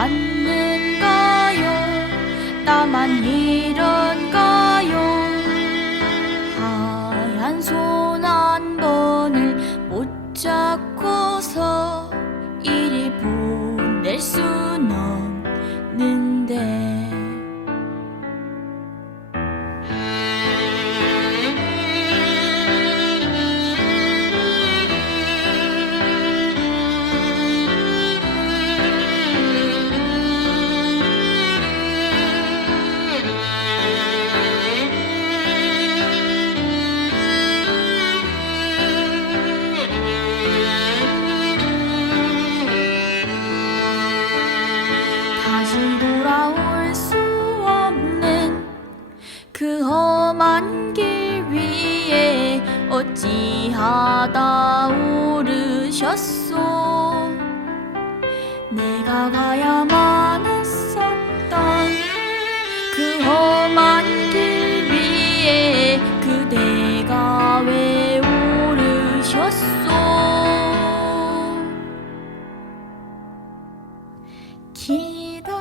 맞는가요? 나만 이런가요? 하얀 손 한 번을 못 잡고서 이리 보낼 순 지하다 오르셨소? 내가 가야만 했었던 그 험한 길 위에 그대가 왜 오르셨소? 기다